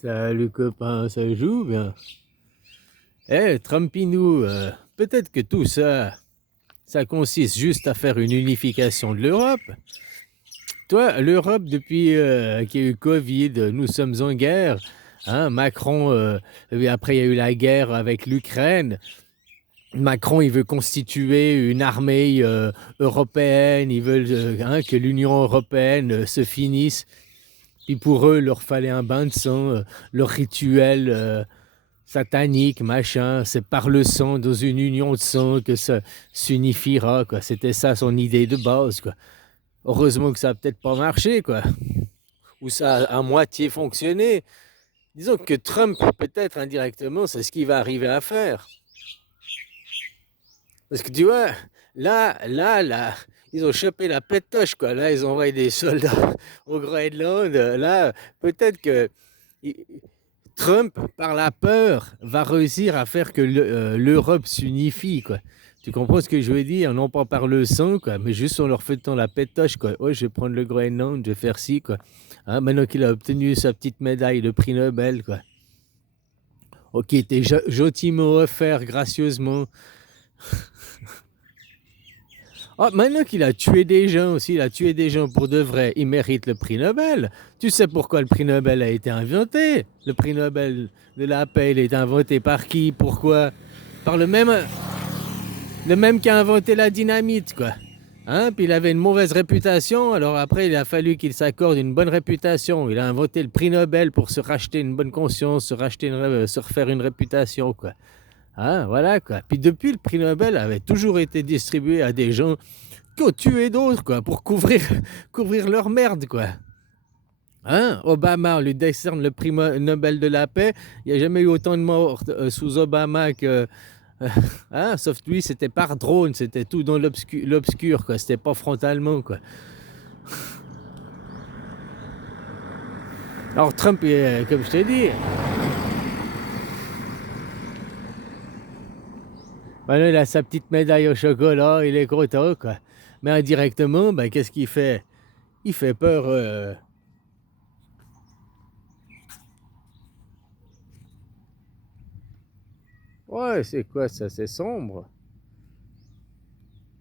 Salut copain, ça joue bien. Trumpinou, peut-être que tout ça, ça consiste juste à faire une unification de l'Europe. Toi, l'Europe, depuis qu'il y a eu Covid, nous sommes en guerre. Hein, Macron, et après il y a eu la guerre avec l'Ukraine. Macron, il veut constituer une armée européenne. Ils veulent que l'Union européenne se finisse. Puis pour eux, il leur fallait un bain de sang, leur rituel satanique, machin, c'est par le sang, dans une union de sang, que ça s'unifiera, quoi. C'était ça son idée de base, quoi. Heureusement que ça a peut-être pas marché, quoi. Ou ça a à moitié fonctionné. Disons que Trump, peut-être indirectement, c'est ce qu'il va arriver à faire. Parce que tu vois, là, ils ont chopé la pétoche, quoi. Là, ils ont envoyé des soldats au Groenland. Là, peut-être que Trump, par la peur, va réussir à faire que l'Europe s'unifie, quoi. Tu comprends ce que je veux dire? Non pas par le sang, quoi, mais juste en leur faisant la pétoche, quoi. Ouais, je vais prendre le Groenland, je vais faire ci, quoi. Hein, maintenant qu'il a obtenu sa petite médaille de prix Nobel, quoi. Ok, t'es gentiment offert gracieusement. Oh, maintenant qu'il a tué des gens aussi, il a tué des gens pour de vrai, il mérite le prix Nobel. Tu sais pourquoi le prix Nobel a été inventé? Le prix Nobel de la paix, il est inventé par qui? Pourquoi? Par le même qui a inventé la dynamite, quoi. Hein? Puis il avait une mauvaise réputation, alors après il a fallu qu'il s'accorde une bonne réputation. Il a inventé le prix Nobel pour se racheter une bonne conscience, se refaire une réputation, quoi. Hein? Voilà, quoi. Puis depuis, le prix Nobel avait toujours été distribué à des gens qui ont tué d'autres, quoi, pour couvrir leur merde, quoi. Hein? Obama, on lui décerne le prix Nobel de la paix. Il n'y a jamais eu autant de morts sous Obama que. Hein? Sauf que lui, c'était par drone, c'était tout dans l'obscur, quoi. C'était pas frontalement, quoi. Alors Trump, comme je t'ai dit, maintenant il a sa petite médaille au chocolat, il est content, quoi. Mais indirectement, ben, qu'est-ce qu'il fait? Il fait peur. Ouais, c'est quoi ça? C'est sombre.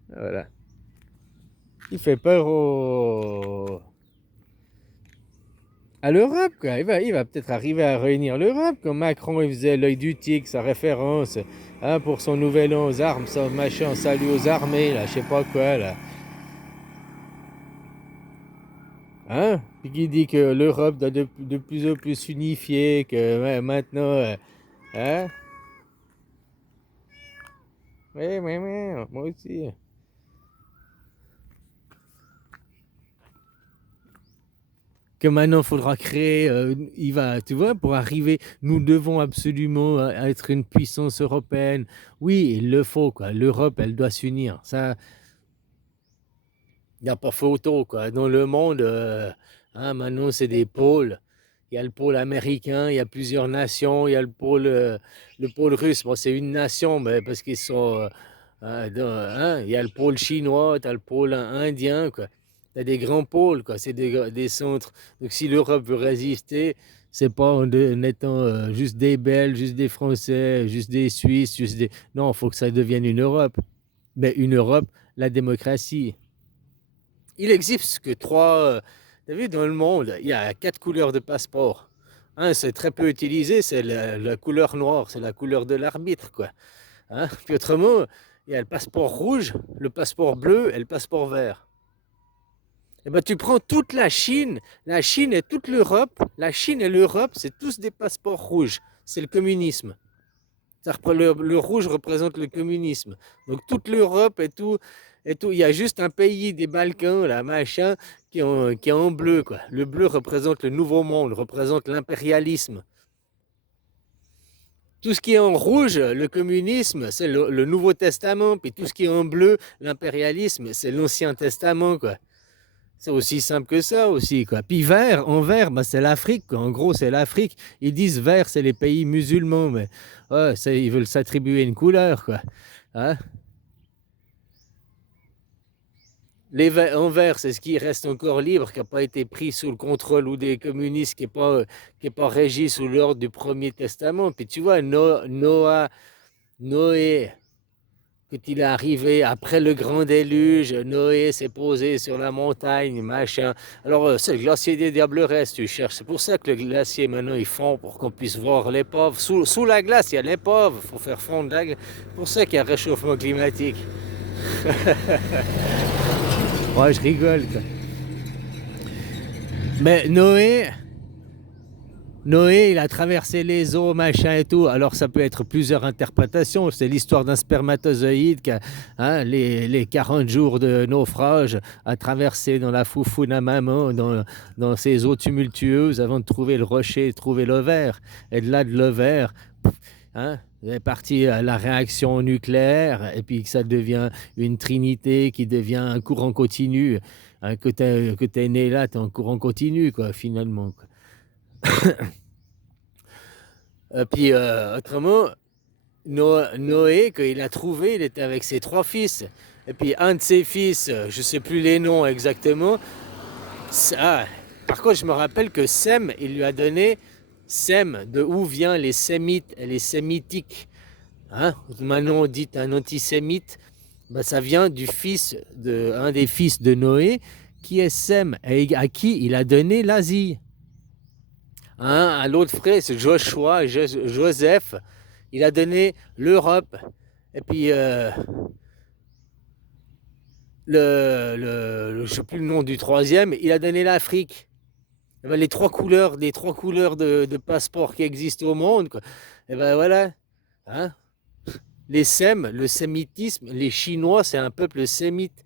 Voilà. Il fait peur à l'Europe, quoi. Il va peut-être arriver à réunir l'Europe, comme Macron il faisait l'œil du tigre, sa référence, hein, pour son nouvel an aux armes, son machin, salut aux armées, là, je sais pas quoi, là. Hein? Puis qui dit que l'Europe doit de plus en plus s'unifier, que ouais, maintenant, hein? Oui, oui, oui, moi aussi. Que maintenant, il faudra créer, tu vois, pour arriver, nous devons absolument être une puissance européenne. Oui, il le faut, quoi. L'Europe, elle doit s'unir. Ça, il n'y a pas photo, quoi. Dans le monde, hein, maintenant, c'est des pôles. Il y a le pôle américain, il y a plusieurs nations, il y a le pôle russe. Bon, c'est une nation, mais parce qu'ils sont. Hein, il y a le pôle chinois, tu as le pôle indien, quoi. Tu as des grands pôles, quoi. C'est des centres. Donc, si l'Europe veut résister, c'est pas en étant juste des Belges, juste des Français, juste des Suisses, juste des. Non, il faut que ça devienne une Europe. Mais une Europe, la démocratie. Il existe que trois. Tu as vu, dans le monde, il y a 4 couleurs de passeport. Un, c'est très peu utilisé, c'est la couleur noire, c'est la couleur de l'arbitre, quoi. Hein? Puis autrement, il y a le passeport rouge, le passeport bleu et le passeport vert. Et ben, tu prends toute la Chine et toute l'Europe, la Chine et l'Europe, c'est tous des passeports rouges. C'est le communisme. Le rouge représente le communisme. Donc toute l'Europe et tout. Il y a juste un pays des Balkans, là, machin, qui est en bleu, quoi. Le bleu représente le nouveau monde, représente l'impérialisme. Tout ce qui est en rouge, le communisme, c'est le Nouveau Testament. Puis tout ce qui est en bleu, l'impérialisme, c'est l'Ancien Testament, quoi. C'est aussi simple que ça aussi, quoi. Puis vert, en vert, bah, c'est l'Afrique, quoi. En gros, c'est l'Afrique. Ils disent vert, c'est les pays musulmans, mais ouais, ils veulent s'attribuer une couleur, quoi. Hein? En vert, c'est ce qui reste encore libre, qui n'a pas été pris sous le contrôle ou des communistes, qui est pas régi sous l'ordre du Premier Testament. Puis tu vois, Noé, quand il est arrivé après le grand déluge, Noé s'est posé sur la montagne, machin. Alors, c'est le glacier des Diablerets, tu cherches. C'est pour ça que le glacier, maintenant, il fond pour qu'on puisse voir l'épave. Sous la glace, il y a l'épave. Il faut faire fondre la glace. C'est pour ça qu'il y a réchauffement climatique. Ouais, je rigole, quoi. Mais Noé, il a traversé les eaux, machin et tout. Alors, ça peut être plusieurs interprétations. C'est l'histoire d'un spermatozoïde qui a, hein, les 40 jours de naufrage a traversé dans la Foufouna Maman, dans ces eaux tumultueuses avant de trouver le rocher, trouver l'ovaire. Et de là, de l'ovaire, hein, est partie la réaction nucléaire et puis que ça devient une trinité qui devient un courant continu. Hein, que tu es né là, tu es en courant continu, quoi, finalement, quoi. Puis autrement, Noé, quand il a trouvé, il était avec ses 3 fils. Et puis un de ses fils, je ne sais plus les noms exactement. Ah, par contre, je me rappelle que Sem, il lui a donné Sem, de où vient les Sémites et les Sémitiques. Hein? Maintenant, on dit un antisémite. Ben, ça vient un des fils de Noé, qui est Sem, et à qui il a donné l'Asie. Hein, à l'autre frère, c'est Joshua, Joseph, il a donné l'Europe. Et puis, je ne sais plus le nom du troisième, il a donné l'Afrique. Et ben, les trois couleurs de passeport qui existent au monde, quoi. Et ben voilà. Hein, le sémitisme, les Chinois, c'est un peuple sémite.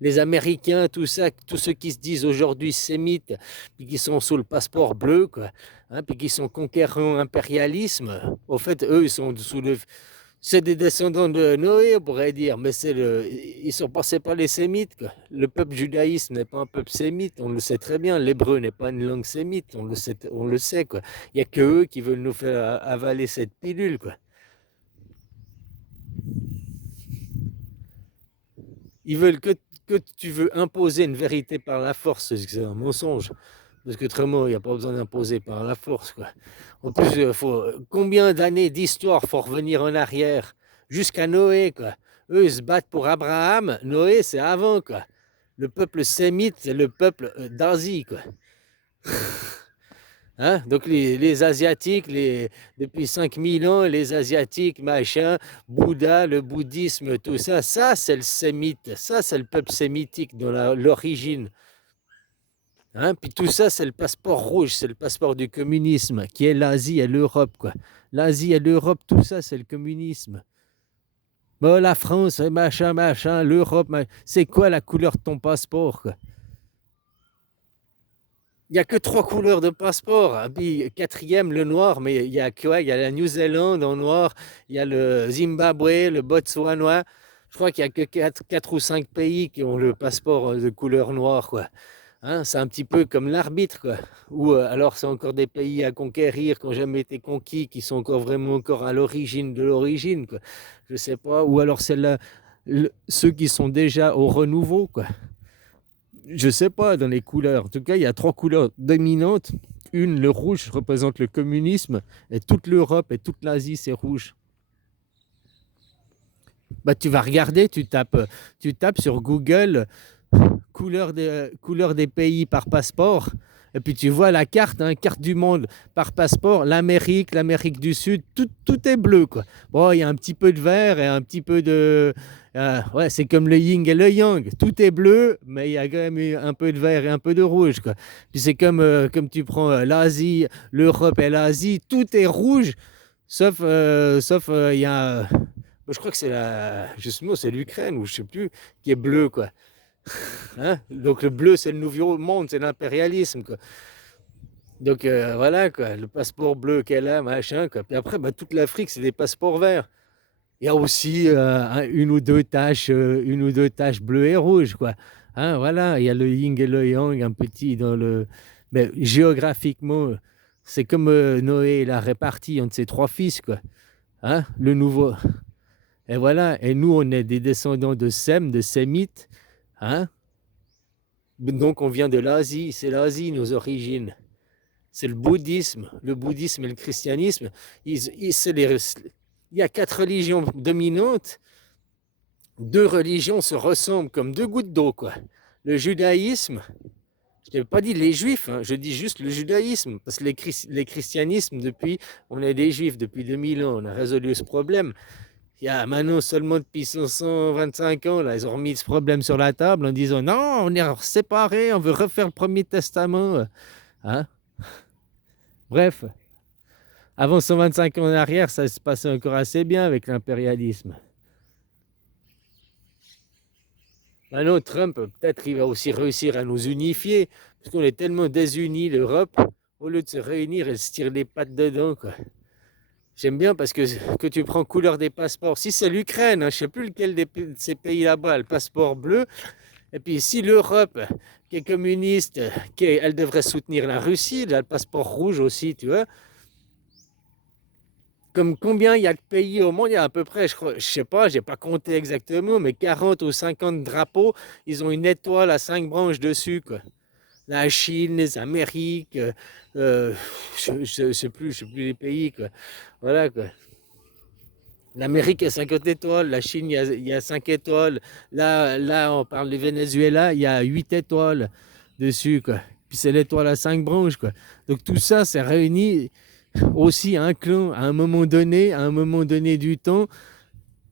Les Américains, tout ça, tous ceux qui se disent aujourd'hui sémites, puis qui sont sous le passeport bleu, quoi, hein, puis qui sont conquérants impérialisme, au fait, eux, ils sont sous le... C'est des descendants de Noé, on pourrait dire, mais ils sont passés par les sémites, quoi. Le peuple judaïste n'est pas un peuple sémite, on le sait très bien. L'hébreu n'est pas une langue sémite, on le sait, quoi. Il n'y a que eux qui veulent nous faire avaler cette pilule, quoi. Ils veulent que tu veux imposer une vérité par la force, c'est un mensonge. Parce qu'autrement, il n'y a pas besoin d'imposer par la force, quoi. En plus, combien d'années d'histoire faut revenir en arrière jusqu'à Noé, quoi. Eux, ils se battent pour Abraham. Noé, c'est avant, quoi. Le peuple sémite, c'est le peuple d'Asie, quoi. Hein? Donc les Asiatiques, depuis 5000 ans, les Asiatiques, machin, Bouddha, le bouddhisme, tout ça, ça c'est le sémite, ça c'est le peuple sémitique dans l'origine. Hein? Puis tout ça c'est le passeport rouge, c'est le passeport du communisme, qui est l'Asie et l'Europe, quoi. L'Asie et l'Europe, tout ça c'est le communisme. Bon, la France, machin, machin, l'Europe, c'est quoi la couleur de ton passeport, quoi? Il n'y a que 3 couleurs de passeport. Ah, puis quatrième, le noir, mais il y a quoi? Il y a la Nouvelle-Zélande en noir, il y a le Zimbabwe, le Botswana. Je crois qu'il n'y a que 4 ou 5 pays qui ont le passeport de couleur noire, quoi. Hein, c'est un petit peu comme l'arbitre, quoi. Ou alors c'est encore des pays à conquérir qui n'ont jamais été conquis, qui sont encore vraiment encore à l'origine de l'origine, quoi. Je sais pas. Ou alors c'est ceux qui sont déjà au renouveau, quoi. Je sais pas dans les couleurs. En tout cas, il y a 3 couleurs dominantes. Une, le rouge, représente le communisme, et toute l'Europe et toute l'Asie, c'est rouge. Bah, tu vas regarder, tu tapes sur Google couleur des pays par passeport, et puis tu vois la carte, hein, carte du monde par passeport, l'Amérique du Sud, tout est bleu, quoi. Bon, il y a un petit peu de vert et un petit peu de... ouais, c'est comme le yin et le yang. Tout est bleu, mais il y a quand même un peu de vert et un peu de rouge, quoi. Puis c'est comme tu prends l'Asie, l'Europe et l'Asie, tout est rouge, sauf il y a... je crois que justement, c'est l'Ukraine, ou je sais plus, qui est bleu, quoi. Hein? Donc le bleu, c'est le nouveau monde, c'est l'impérialisme, quoi. Donc voilà, quoi, le passeport bleu qu'elle a, machin, quoi. Puis après, bah, toute l'Afrique, c'est des passeports verts. Il y a aussi une ou deux taches bleues et rouges, quoi. Hein, voilà, il y a le yin et le yang, un petit dans le... Mais géographiquement, c'est comme Noé l'a réparti entre ses 3 fils, quoi. Hein, le nouveau... Et voilà, et nous, on est des descendants de Sem, de Sémites. Hein? Donc on vient de l'Asie, c'est l'Asie nos origines. C'est le bouddhisme et le christianisme. Il y a 4 religions dominantes. 2 religions se ressemblent comme 2 gouttes d'eau, quoi. Le judaïsme, je n'ai pas dit les juifs, hein, je dis juste le judaïsme, parce que les christianismes, on est des juifs depuis 2000 ans, on a résolu ce problème. Il y a maintenant seulement depuis 525 ans, là, ils ont remis ce problème sur la table en disant non, on est séparés, on veut refaire le Premier Testament. Hein? Bref, avant 125 ans en arrière, ça se passait encore assez bien avec l'impérialisme. Maintenant, Trump, peut-être il va aussi réussir à nous unifier, parce qu'on est tellement désunis, l'Europe, au lieu de se réunir, elle se tire les pattes dedans, quoi. J'aime bien parce que tu prends couleur des passeports. Si c'est l'Ukraine, hein, je ne sais plus lequel de ces pays là-bas, le passeport bleu. Et puis si l'Europe, qui est communiste, elle devrait soutenir la Russie, elle a le passeport rouge aussi, tu vois. Comme combien il y a de pays au monde, il y a à peu près, je sais pas, j'ai pas compté exactement, mais 40 ou 50 drapeaux, ils ont une étoile à 5 branches dessus, quoi. La Chine, les Amériques, je sais plus les pays, quoi. Voilà, quoi. L'Amérique a 50 étoiles, la Chine, il y a 5 étoiles. Là, on parle du Venezuela, il y a 8 étoiles dessus, quoi. Puis c'est l'étoile à 5 branches, quoi. Donc tout ça, c'est réuni aussi un clan à un moment donné du temps.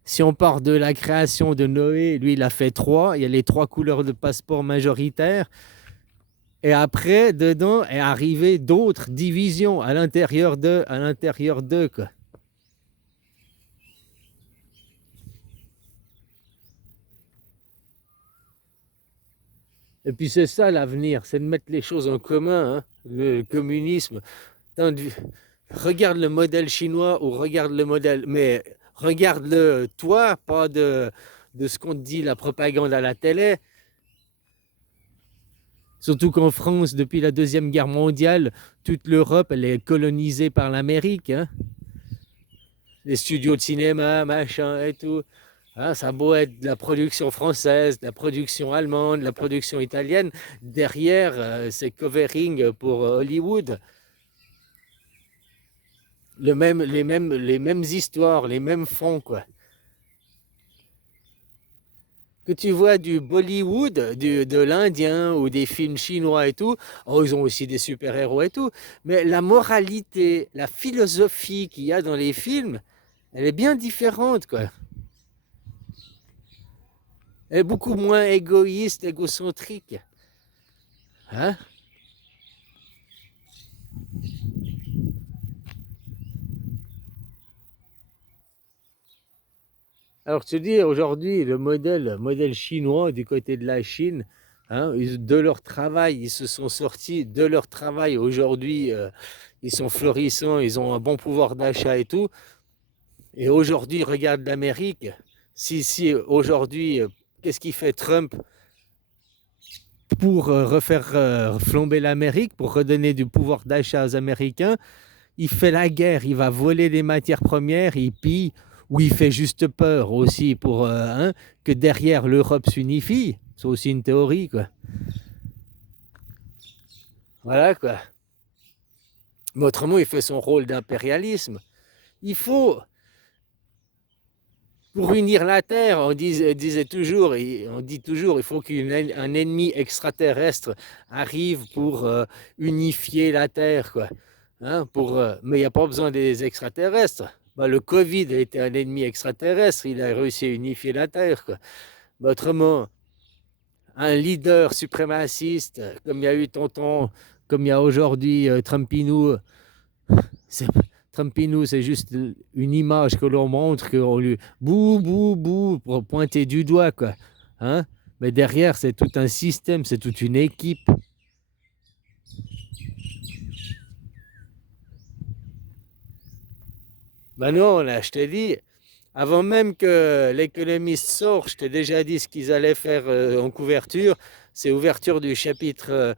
Si on part de la création de Noé, lui, il a fait 3. Il y a les 3 couleurs de passeport majoritaires. Et après, dedans, est arrivé d'autres divisions à l'intérieur d'eux, quoi. Et puis c'est ça l'avenir, c'est de mettre les choses en commun, hein. Le communisme. Regarde le modèle chinois ou regarde le modèle, mais regarde-le toi, pas de ce qu'on te dit la propagande à la télé. Surtout qu'en France, depuis la Deuxième Guerre mondiale, toute l'Europe, elle est colonisée par l'Amérique, hein. Les studios de cinéma, machin et tout. Hein, ça a beau être de la production française, de la production allemande, de la production italienne. Derrière, c'est covering pour Hollywood. Les mêmes histoires, les mêmes fonds, quoi. Que tu vois du Bollywood, de l'Indien ou des films chinois et tout, oh, ils ont aussi des super-héros et tout, mais la moralité, la philosophie qu'il y a dans les films, elle est bien différente, quoi. Elle est beaucoup moins égoïste, égocentrique. Hein? Alors, tu dis aujourd'hui, le modèle chinois du côté de la Chine, hein, de leur travail, ils se sont sortis de leur travail. Aujourd'hui, ils sont florissants, ils ont un bon pouvoir d'achat et tout. Et aujourd'hui, regarde l'Amérique. Si aujourd'hui, qu'est-ce qu'il fait Trump pour refaire flamber l'Amérique, pour redonner du pouvoir d'achat aux Américains? Il fait la guerre, il va voler des matières premières, il pille, ou il fait juste peur aussi pour que derrière l'Europe s'unifie. C'est aussi une théorie, quoi. Voilà, quoi. Mais autrement, il fait son rôle d'impérialisme. Il faut, pour unir la Terre, disait toujours, on dit toujours, il faut qu'un ennemi extraterrestre arrive pour unifier la Terre, quoi. Hein, mais il n'y a pas besoin des extraterrestres. Bah, le Covid a été un ennemi extraterrestre, il a réussi à unifier la Terre, quoi. Mais autrement, un leader suprémaciste, comme il y a eu tonton, comme il y a aujourd'hui Trumpinou, c'est, Trumpinou, c'est juste une image que l'on montre, qu'on lui bouh, bouh, bouh, pour pointer du doigt, quoi. Hein? Mais derrière, c'est tout un système, c'est toute une équipe. Ben non, là, je t'ai dit, avant même que l'économiste sorte, je t'ai déjà dit ce qu'ils allaient faire en couverture. C'est ouverture du chapitre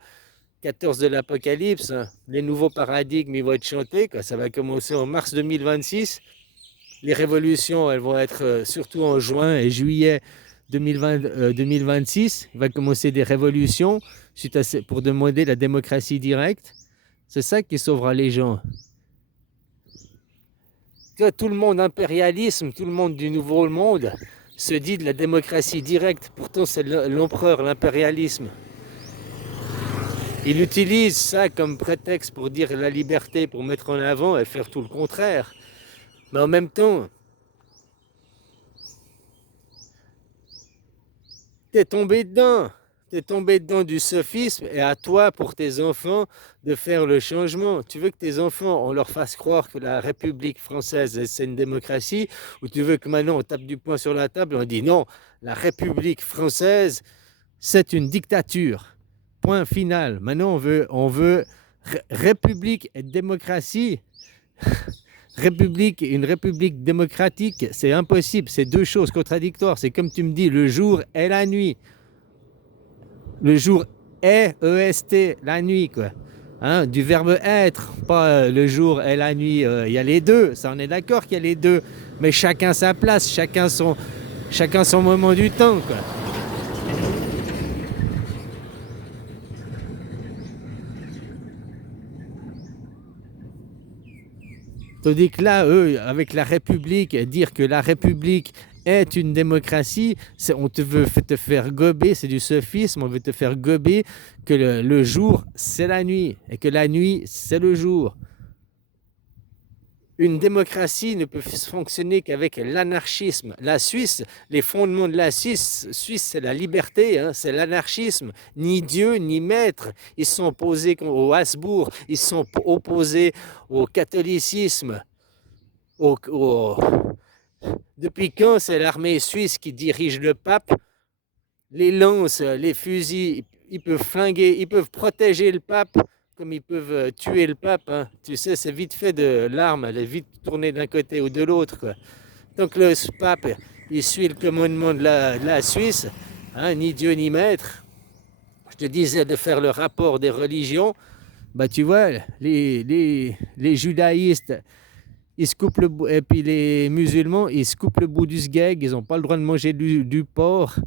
14 de l'Apocalypse, hein. Les nouveaux paradigmes, ils vont être chantés, quoi. Ça va commencer en mars 2026. Les révolutions, elles vont être surtout en juin et juillet 2026, il va commencer des révolutions pour demander la démocratie directe. C'est ça qui sauvera les gens. Tout le monde impérialisme, tout le monde du nouveau monde se dit de la démocratie directe. Pourtant, c'est l'empereur, l'impérialisme. Il utilise ça comme prétexte pour dire la liberté, pour mettre en avant et faire tout le contraire. Mais en même temps, t'es tombé dedans. T'es tombé dedans du sophisme et à toi, pour tes enfants, de faire le changement. Tu veux que tes enfants, on leur fasse croire que la République française, c'est une démocratie, ou tu veux que maintenant on tape du poing sur la table et on dit non, la République française, c'est une dictature. Point final. Maintenant, on veut République et démocratie. Une république démocratique, c'est impossible. C'est deux choses contradictoires. C'est comme tu me dis, le jour et la nuit. Le jour est, E-S-T, la nuit, quoi. Hein, du verbe être, pas le jour et la nuit. Il y a les deux, ça on est d'accord qu'il y a les deux. Mais chacun sa place, chacun son moment du temps, quoi. Tandis que là, eux, avec la République, dire que la République est une démocratie, on te veut te faire gober, c'est du sophisme, on veut te faire gober que le jour, c'est la nuit, et que la nuit, c'est le jour. Une démocratie ne peut fonctionner qu'avec l'anarchisme. La Suisse, les fondements de la Suisse, c'est la liberté, hein, c'est l'anarchisme. Ni Dieu, ni maître. Ils sont opposés au Habsbourg, ils sont opposés au catholicisme. Depuis quand c'est l'armée suisse qui dirige le pape? Les lances, les fusils, ils peuvent flinguer, ils peuvent protéger le pape comme ils peuvent tuer le pape. Hein. Tu sais, c'est vite fait de l'arme, elle est vite tournée d'un côté ou de l'autre. Donc le pape, il suit le commandement de la Suisse, hein, ni Dieu ni maître. Je te disais de faire le rapport des religions. Bah tu vois, les judaïstes, ils se coupent et puis les musulmans, ils se coupent le bout du sgeg, ils n'ont pas le droit de manger du porc.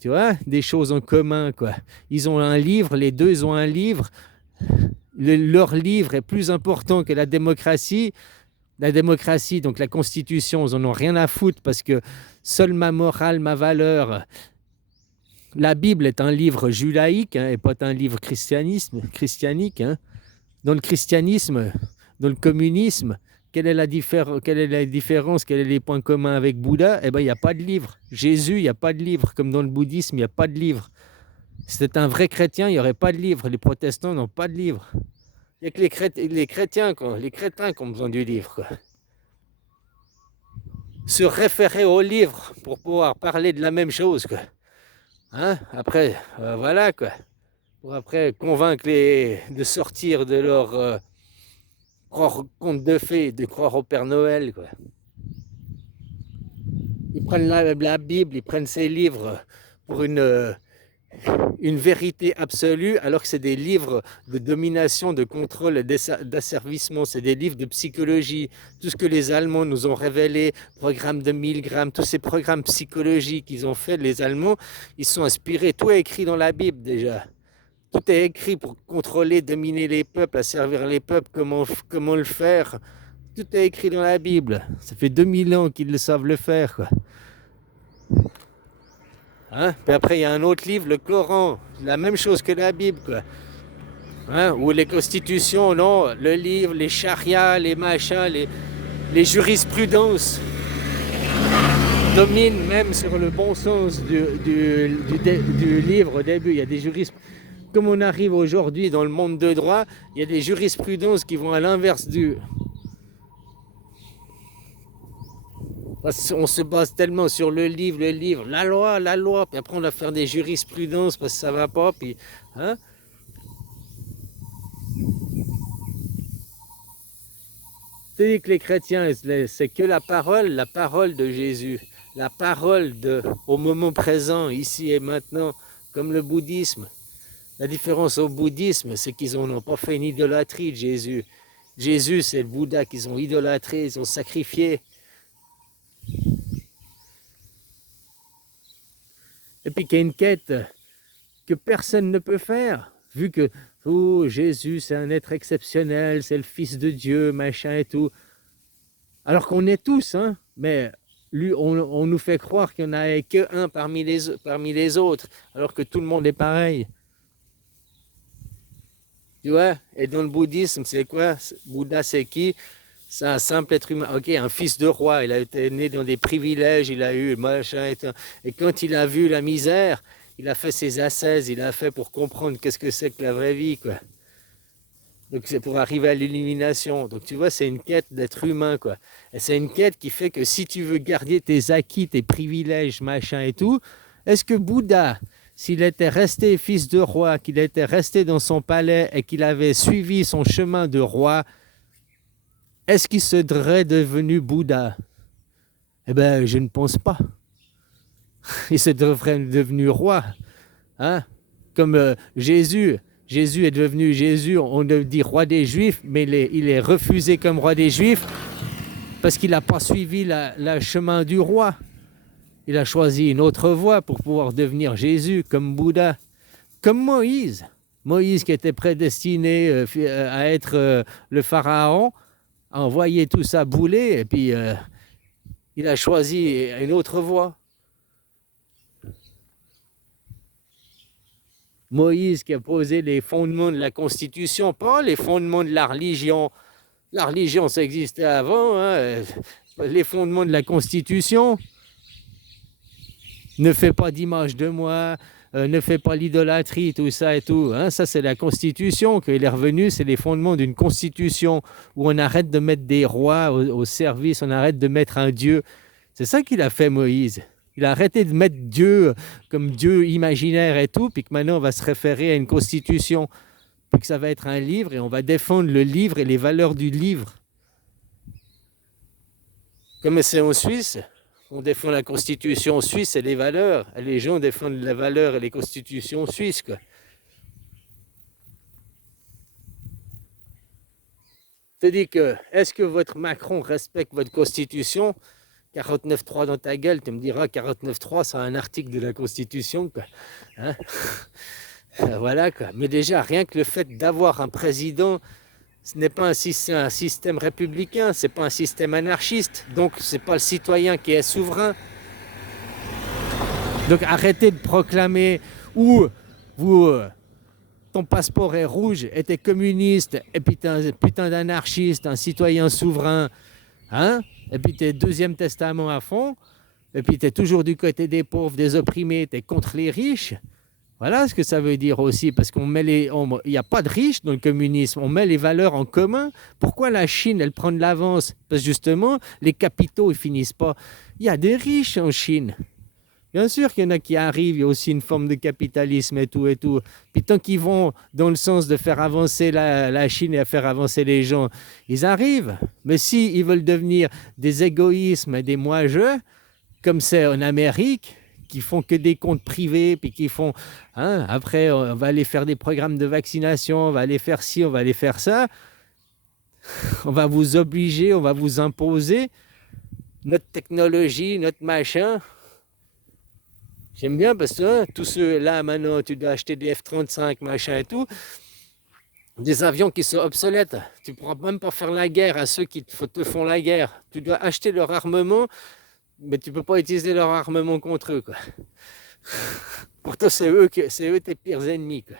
Tu vois, des choses en commun, quoi. Ils ont un livre, les deux, ils ont un livre. Leur livre est plus important que la démocratie. La démocratie, donc la constitution, ils en ont rien à foutre parce que seule ma morale, ma valeur. La Bible est un livre judaïque, hein, et pas un livre christianique. Hein. Dans le christianisme, dans le communisme, quelle est la différence, quels sont les points communs avec Bouddha? Eh bien, il n'y a pas de livre. Jésus, il n'y a pas de livre. Comme dans le bouddhisme, il n'y a pas de livre. Si c'était un vrai chrétien, il n'y aurait pas de livre. Les protestants n'ont pas de livre. Il n'y a que les crétins qui ont besoin du livre. Quoi. Se référer au livre pour pouvoir parler de la même chose. Quoi. Hein? Après, voilà quoi. Pour après convaincre de sortir de leur croire au conte de fées, de croire au Père Noël. Quoi. Ils prennent la Bible, ils prennent ces livres pour une vérité absolue, alors que c'est des livres de domination, de contrôle et d'asservissement. C'est des livres de psychologie. Tout ce que les Allemands nous ont révélé, programme de Milgram, tous ces programmes psychologiques qu'ils ont fait, les Allemands, ils sont inspirés. Tout est écrit dans la Bible déjà. Tout est écrit pour contrôler, dominer les peuples, asservir les peuples, comment le faire. Tout est écrit dans la Bible. Ça fait 2000 ans qu'ils le savent le faire. Quoi. Hein? Puis après, il y a un autre livre, le Coran, la même chose que la Bible. Quoi. Hein? Ou les constitutions, non, le livre, les charias, les machins, les jurisprudences dominent même sur le bon sens du livre au début. Il y a des jurisprudences. Comme on arrive aujourd'hui dans le monde de droit, il y a des jurisprudences qui vont à l'inverse du... Parce qu'on se base tellement sur le livre, la loi, puis après on va faire des jurisprudences parce que ça va pas, puis... Hein? C'est que les chrétiens, c'est que la parole de Jésus, la parole au moment présent, ici et maintenant, comme le bouddhisme. La différence au bouddhisme, c'est qu'ils n'ont pas fait une idolâtrie de Jésus. Jésus, c'est le Bouddha qu'ils ont idolâtré, ils ont sacrifié. et puis qu'il y a une quête que personne ne peut faire, vu que oh, Jésus c'est un être exceptionnel, c'est le Fils de Dieu, machin et tout. Alors qu'on est tous, hein, mais lui, on nous fait croire qu'il n'y en a qu'un parmi les autres, alors que tout le monde est pareil. Tu vois? Et dans le bouddhisme, c'est quoi? Bouddha, c'est qui? C'est un simple être humain. Ok, un fils de roi, il a été né dans des privilèges, il a eu machin et tout. Et quand il a vu la misère, il a fait ses ascèses, il a fait pour comprendre qu'est-ce que c'est que la vraie vie, quoi. Donc c'est pour arriver à l'illumination. Donc tu vois, c'est une quête d'être humain, quoi. Et c'est une quête qui fait que si tu veux garder tes acquis, tes privilèges, machin et tout, est-ce que Bouddha, s'il était resté fils de roi, qu'il était resté dans son palais et qu'il avait suivi son chemin de roi, est-ce qu'il serait devenu Bouddha? Eh bien, je ne pense pas. Il serait devenu roi. Hein? Comme Jésus. Jésus est devenu Jésus, on dit roi des Juifs, mais il est refusé comme roi des Juifs parce qu'il n'a pas suivi le chemin du roi. Il a choisi une autre voie pour pouvoir devenir Jésus, comme Bouddha. Comme Moïse. Moïse qui était prédestiné à être le pharaon, a envoyé tout ça bouler, et puis il a choisi une autre voie. Moïse qui a posé les fondements de la Constitution, pas les fondements de la religion. La religion, ça existait avant, hein. Les fondements de la Constitution. Ne fais pas d'image de moi, ne fais pas l'idolâtrie, tout ça et tout. Hein. Ça, c'est la Constitution. Qu'il est revenu, c'est les fondements d'une Constitution où on arrête de mettre des rois au service, on arrête de mettre un Dieu. C'est ça qu'il a fait, Moïse. Il a arrêté de mettre Dieu comme Dieu imaginaire et tout, puis que maintenant on va se référer à une constitution, puis que ça va être un livre et on va défendre le livre et les valeurs du livre. Comme c'est en Suisse, on défend la constitution suisse et les valeurs, et les gens défendent les valeurs et les constitutions suisses, quoi. Je te dis que, est-ce que votre Macron respecte votre constitution? 49.3 dans ta gueule, tu me diras 49.3, c'est un article de la Constitution, quoi. Hein? Voilà, quoi. Mais déjà, rien que le fait d'avoir un président, ce n'est pas un système républicain, c'est pas un système anarchiste, donc c'est pas le citoyen qui est souverain. Donc arrêtez de proclamer ou vous, ton passeport est rouge et t'es communiste, et puis t'es un putain d'anarchiste, un citoyen souverain, hein? Et puis t'es deuxième testament à fond, et puis t'es toujours du côté des pauvres, des opprimés, t'es contre les riches. Voilà ce que ça veut dire aussi, parce qu'on met il n'y a pas de riches dans le communisme, on met les valeurs en commun. Pourquoi la Chine, elle prend de l'avance? Parce que justement, les capitaux, ils finissent pas. Il y a des riches en Chine. Bien sûr qu'il y en a qui arrivent, il y a aussi une forme de capitalisme et tout et tout. Puis tant qu'ils vont dans le sens de faire avancer la Chine et à faire avancer les gens, ils arrivent. Mais si ils veulent devenir des égoïsmes et des moi-je, comme c'est en Amérique, qui font que des comptes privés, puis qui font, hein, après on va aller faire des programmes de vaccination, on va aller faire ci, on va aller faire ça, on va vous obliger, on va vous imposer notre technologie, notre machin. J'aime bien parce que hein, tous ceux-là, maintenant, tu dois acheter des F-35, machin et tout, des avions qui sont obsolètes. Tu ne pourras même pas faire la guerre à ceux qui te font la guerre. Tu dois acheter leur armement, mais tu ne peux pas utiliser leur armement contre eux, quoi. Pourtant, c'est eux tes pires ennemis, quoi.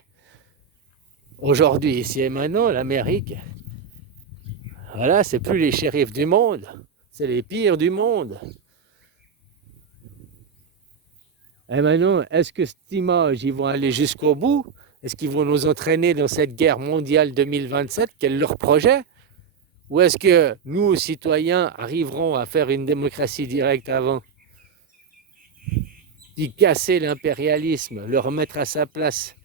Aujourd'hui, ici et maintenant, l'Amérique, voilà, c'est plus les shérifs du monde, c'est les pires du monde. Et maintenant, est-ce que cette image, ils vont aller jusqu'au bout? Est-ce qu'ils vont nous entraîner dans cette guerre mondiale 2027? Quel est leur projet? Ou est-ce que nous, citoyens, arriverons à faire une démocratie directe avant? D'y casser l'impérialisme, le remettre à sa place.